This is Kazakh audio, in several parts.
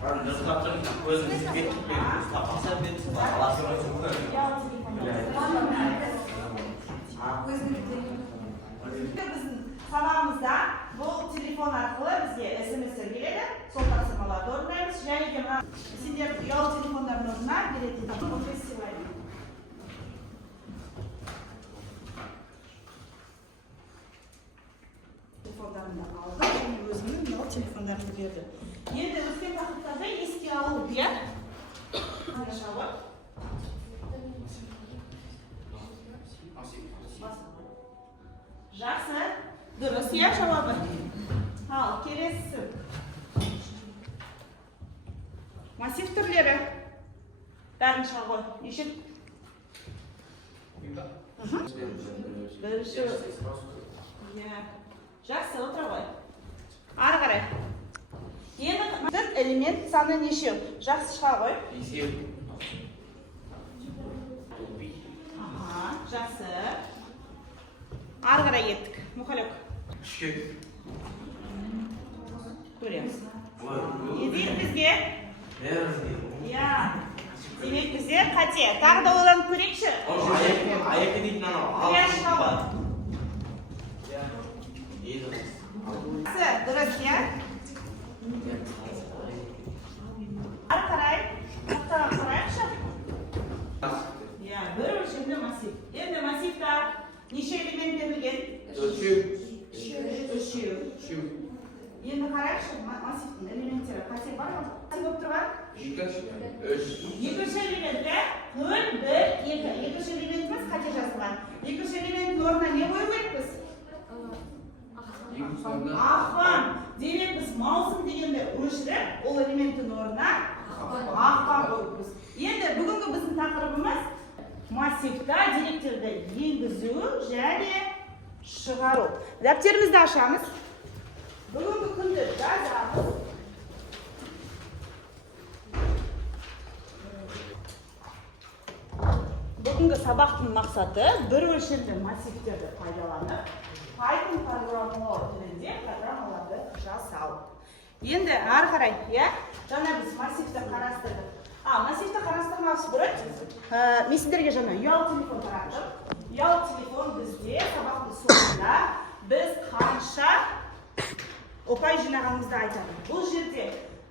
Kanalımızda bu telefon arqılı bizge SMS-ler keledi. Sol taqsimlarni o'rnaymiz. Және de sizlar ұялы telefonların o'rnina berетін festival. Telefonlarını aldı. Және өзінің ұялы telefonlarını берdi. Енді өткен тақырыптарда еске алу иә? Жауап. Жақсы. Дұрыс иә жауабы? Ал, келесі. Массив түрлері. Бәрін шалғы. Неше? Бірінші. Жақсы, отыра ғой. Ары қарай. Енді элемент саны неше? Жақсы шыға ғой. Жақсы. Ары қарай кеттік. Мұқалек. Көреміз. Не дейді бізге? Демек бізде қате. Тағы да ойланып көрейікші. Аяқты дейтін анау. Дұрыс, иә? Ары қарай. Мақтаған қарайықшы. Бір өлшемді массив. Енді массивта неше элемент берілген? Үшеу. Енді қарайықшы массивтің элементтері қате бар ма? Қате болып тұрған? Екінші элементті 0, 1, 2. Екінші элементіміз қате жазылған. Екінші элементтің орнына не қою керекпіз? Ақпан. Демек біз маусым дегенде өшіріп, ол элементтің орнына ақпан қойыппыз. Енді бүгінгі біздің тақырыбымыз массивта деректерді енгізу және шығару. Дәптерімізді ашамыз. Бүгінгі күнді жазамыз. Бүгінгі сабақтың мақсаты бір өлшемді массивтерді пайдаланып, Python программалау тілінде программаларды жасау. Енді ары қарай, жаңа біз массивті қарастырдық. Массивті қарастырмас бұрын, мен сіздерге жаңа ұялы телефон тараттым. Ұялы телефон бізде сабақтың соңында біз қанша ұпай жинағанымызды айтады. Бұл жерде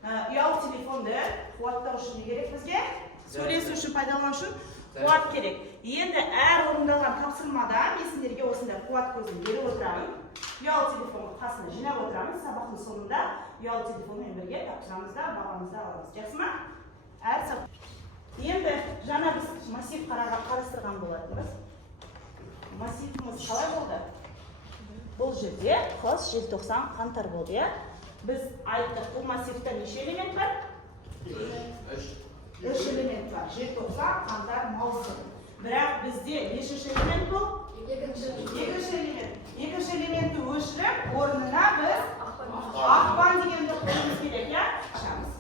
ұялы телефонды қуаттау үшін не керек бізге? Сөйлесу үшін, пайдалану үшін қуат керек. Енді әр орындалған тапсырмада мен сіздерге осындай қуат көзін беріп отырамын. Ұялы телефонды қасына жинап отырамыз. Сабақтың соңында ұялы телефонмен бірге тапсырамызда, бағамызды аламыз. Жақсы ма? Енді жаңа біз массив қарастырған болатынбыз. Массивіміз қалай болды? Бұл жерде қыс, желтоқсан, қаңтар болды. Біз айттық, бұл массивта неше элемент бар? 3 элемент бар. Желтоқсан, қаңтар, маусым. Бірақ бізде нешінші элемент бұл? Екінші элемент. Екінші элементті өшіріп, орнына біз ақпан дегенді қойымыз керек. Ашамыз.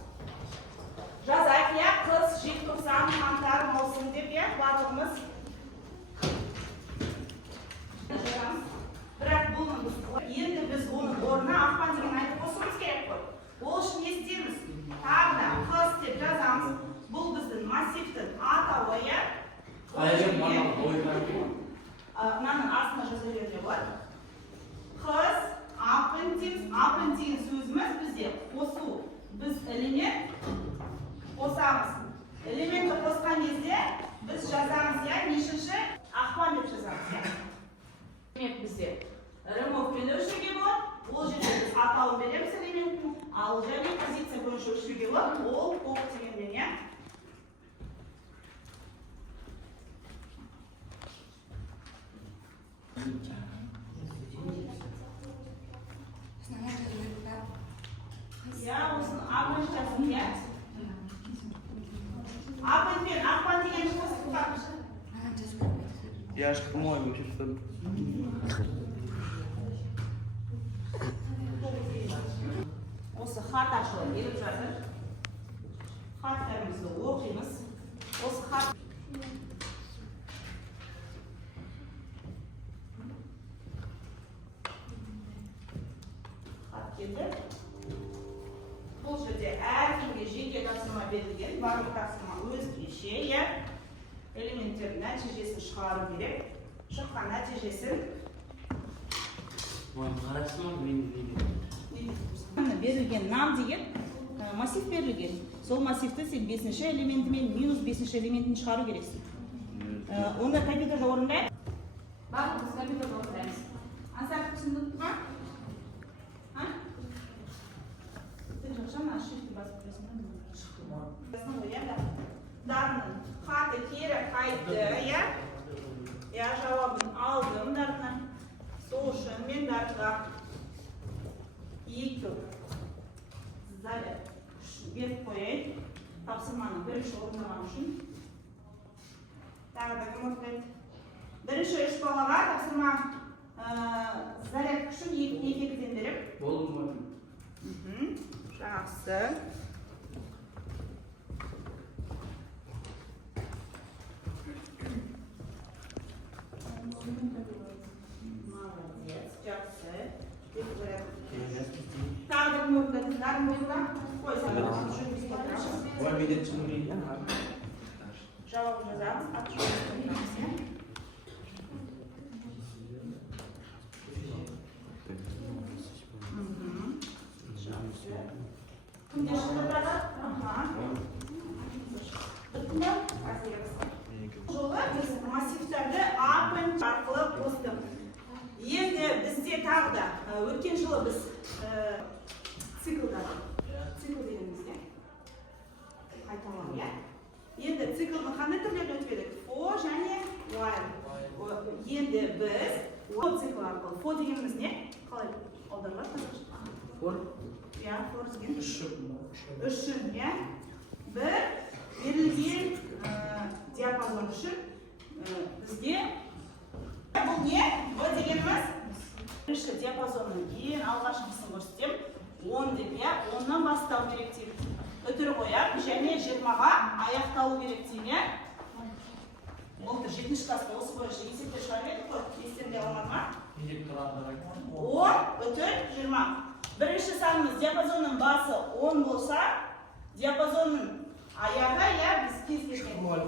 Жазайық, қыс, желтоқсан, қаңтар, маусым деп барлығымыз. Бірақ бұның енді біз оның орнына ақпан деген айтып қосуымыз керек қой. Ол үшін не істейміз? Тағы да қыс деп жазамыз. Бұл біздің массивтің атауы. Мынаның астына жаза беруге болады. Қыс, апын деген сөзіміз бізде қосу. Біз элемент қосамыз. Элементті қосқан кезде біз жазамыз, нешінші ақпан деп жазамыз. Демек бізде ремовпен өлшеуге болады. Ол жерде біз атауын береміз элементтің. Ал және позиция бойынша өлшеуге болады. Ол тоқ дегенмен, осыны апын жазын, апын пен ақпан дегенді қосып тұтамыз. Я аж по-моему чувствую. Осы хат ашылы келіп жатыр. Хаттарымызды оқимыз. Осы хат келді. Бұл жерде әркімге жеке тапсырма берілген, барлық тапсырма өзгеше, иә, элементтердің нәтижесін шығару керек. Шыққан нәтижесін берілген нам деген массив берілген. Сол массивті сен 5-ші элементімен минус 5-ші элементін шығару керексің. Онда компьютерді орындайық. Барлығымыз компьютерді орындаймыз. Ансар түсіндіңіз ба? Ты жақшан ошибки басып тұресің. Дарының хаты кері қайтты, иә? Я жауабын алдым дарына. Сол үшін мен дарға 2 заряд беріп қойайын. Тапсырманы бірінші орындаған үшін. Тағы да кім орындайды? Бірінші 3 балаға тапсырма заряд күшін 2-ден беріп. Болдым ғой. Жақсы. Молодец, жақсы. Тағы да орындадыңыздар ма? Жауап жазамыз. Кімде шықты тұрады? Жолы біз массивтерді апын арқылы қостық. Енді бізде тағы да өткен жылы біз циклдар. Цикл дегенімізде қайталау, иә? Енді циклды қандай түрлерде өтпедік? For және while. Енді біз for цикл арқылы. For дегеніміз не? Қалай аударылады қазақша? For? Иә, for деген үшін, иә? Бір берілген диапазон үшін бізге бұл не? Бұл дегеніміз бірінші диапазонның ең алғашқысын көрсетем. 10 деп, иә? 10-нан бастау керек дейміз. Үтір қояр және 20-ға аяқталу керек дейміз, иә? Болды, 7-ші класста осы бойынша есепте шығарып едік қой, естерінде алмады ма? 10, үтір, 20. Бірінші санымыз диапазонның басы 10 болса, диапазонның аяғы, иә, біз кез келген.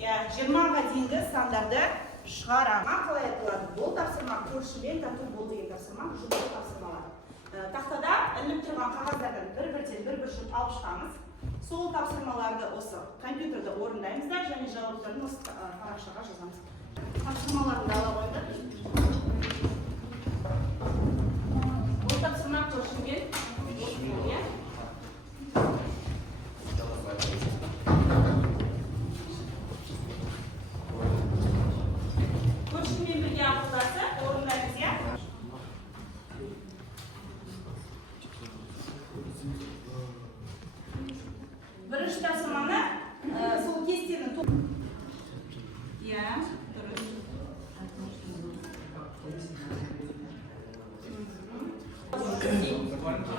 20-ға дейінгі сандарды шығарама қалай айтылады? Бұл тапсырма көршімен тату бол деген тапсырма, жұмыс тапсырмалар. Тақтада ілініп тұрған қағаздардан бір-бір жұп алып шығамыз. Сол тапсырмаларды осы компьютерді орындаймыздар және жауаптарын осы парақшаға жазамыз. Тапсырмаларды ала қойдық. Бұл тапсырма көршімен бірге ақылдасып орындаймыз, иә? Бірінші тапсырманы сол кестенің иә, дұрыс.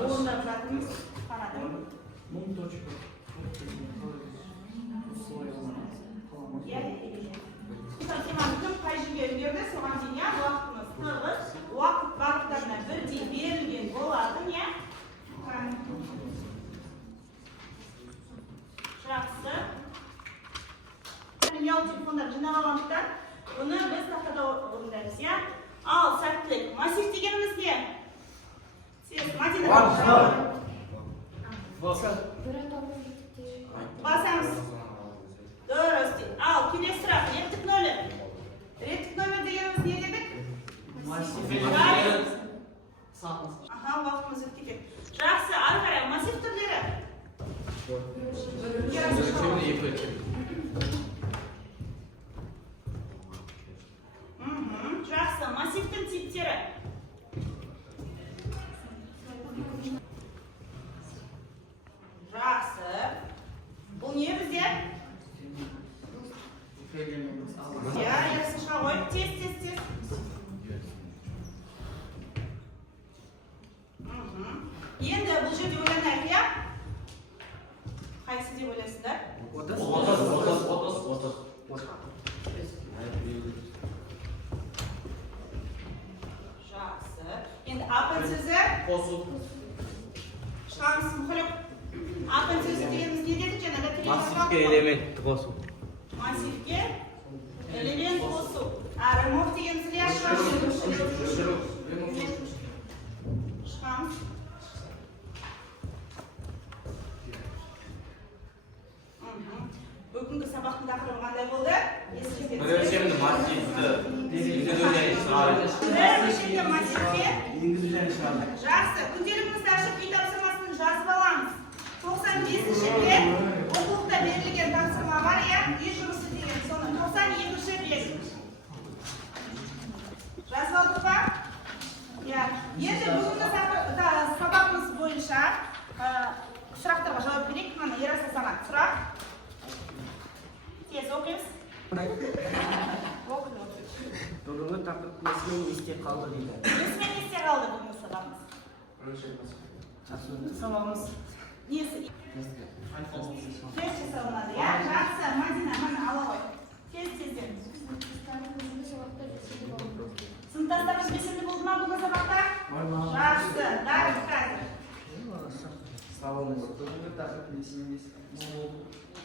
Орындап жатырмыз. Қарадым. Тапсырманы кім қай жерге үлгерді, соған дейін, иә, уақытымыз тығыз, уақыт бағыттарына бірдей берілген болады, иә? Жақсы. Ұялы телефондар жинағалғандықтан, бұны біз тақтада орындаймыз, иә? Ал сәттілік. Массив дегеніміз не? Мадина. Басамыз. Дұрыс. Ал, келесі сұрақ. Реттік нөлі. Реттік нөлі дегеніміз не дедік? Массив. Аха, уақытымыз өтті кетті. Жақсы, ары қарай. Массив түрлері. Жақсы, массивтің типтері. Жақсы. Бұл не бізде? Я, ерсішқа қойып, тез. Енді бұл жерде ойланайық, иә? Қайсы деп ойлайсыңдар? Жақсы. Енді апын сөзі? Қосу. Шығамыз мұқылып. Akın sözü degенimiz не дедік жаңа да Массивке элемент қосу. Массивке элемент қосу. Remove дегеніміз не шығамыз? Бүгінгі сабақтың тақырыбы қандай болды? Бір өлшемді массивті енгізу және шығару. Бір өлшемді массивке Енгізу және шығару. жақсы. Күнделігімізді ашып үй тапсырмасын жазып аламыз. 95-ші бет оқулықта берілген тапсырма бар, иә? Үй жұмысы деген соны 92-ші бет. Жазып алдық па? Иә. Енді бүгінгі сабағымыз бойынша сұрақтарға жауап берейік. Мына Ерасыл саған сұрақ. Тез оқимыз. Бүгінгі тақырып несімен есте қалды дейді. Несімен есте қалды бүгінгі сабағымыз? Сабағымыз Несі? Тест жасалынады, иә? Жақсы, Мадина, мына ала ғой. Тезден. Сыныптастарымыз белсенді болды ма бүгінгі сабақта? Жақсы, дайын қазір. сауалымыз бүгінгі тақырып несімен есте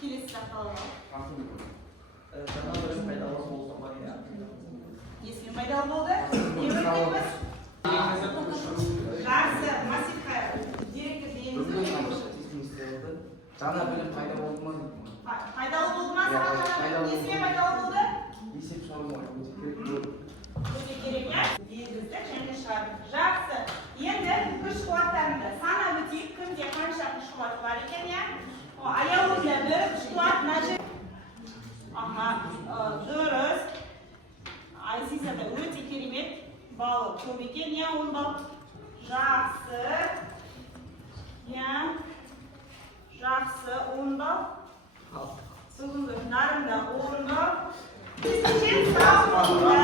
Келесі сұраққа аlalım. жаңа бір пайдалы болса бар иә. Несімен пайдалы болды? Не өтеміз? Жақсы, массивқа директор дейміз. Жаңа білім пайда болды ма? Пайдалы болды ма саған жаңа? Несімен пайдалы болды? Есеп шығару Өте керек, иә? Егіздік және шығардық. Жақсы. Енді күш қуаттарында санап өтейік. Кімде қанша күш қуаты бар екен, иә? Аяулымда бір күш қуат мына жер. Дұрыс. Айсизада өте керемет. Балы көп екен, иә? 10 бал. Жақсы. Иә? Жақсы, 10 бал. Сұлыңды, нарында 10 бал. Бесінші сау болыңдар.